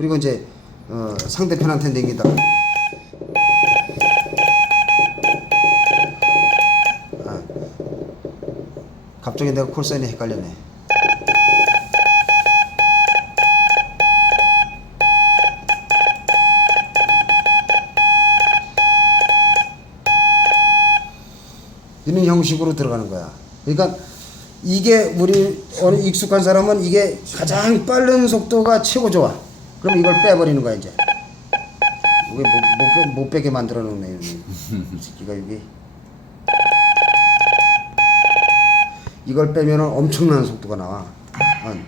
그리고 이제 어, 상대편한테 내기다. 아, 갑자기 내가 콜사인에 헷갈렸네. 이런 형식으로 들어가는 거야. 그러니까 이게 우리 익숙한 사람은 이게 가장 빠른 속도가 최고 좋아. 그럼 이걸 빼버리는 거야 이제. 이게 못, 못, 빼, 못 빼게 만들어 놓네 이 새끼가 여기. 이걸 빼면 엄청난 속도가 나와. 아, 네.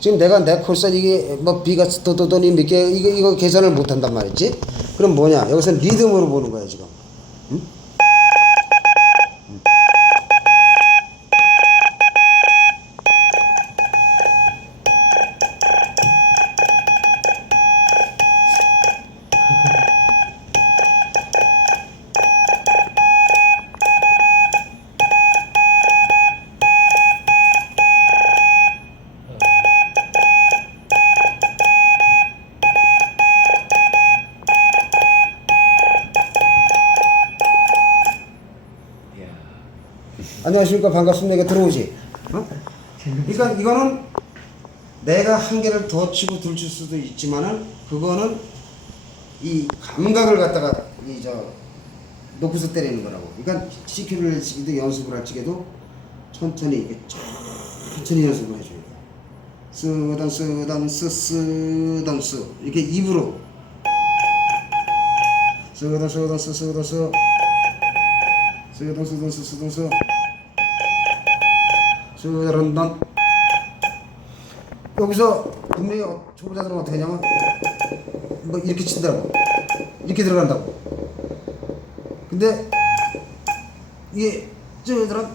지금 내가 내 콜사 이게 뭐 비가 도도도니 몇 개 이거 이거 계산을 못 한단 말이지. 그럼 뭐냐? 여기서 리듬으로 보는 거야 지금. 응? 응. 안녕하십니까 반갑습니다. 이거 들어오지. 어? 그러니까 이거는 내가 한 개를 더 치고 들칠 수도 있지만은 그거는 이 감각을 갖다가 이 저 놓고서 때리는 거라고. 그러니까 CQ를 치기도 연습을 할 적에도 천천히 이렇게 천천히 연습을 해줘야 돼. 쓰던 쓰던 쓰 쓰던 쓰 이렇게 입으로 쓰던 쓰던 쓰 쓰던 쓰 쓰던 쓰던 쓰 쓰던 쓰 쓰던 여기서 분명히 어- 초보자들은 어떻게 하냐면 뭐 이렇게 친다고. 이렇게 들어간다고. 근데 이게 저들은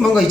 뭔가 있잖아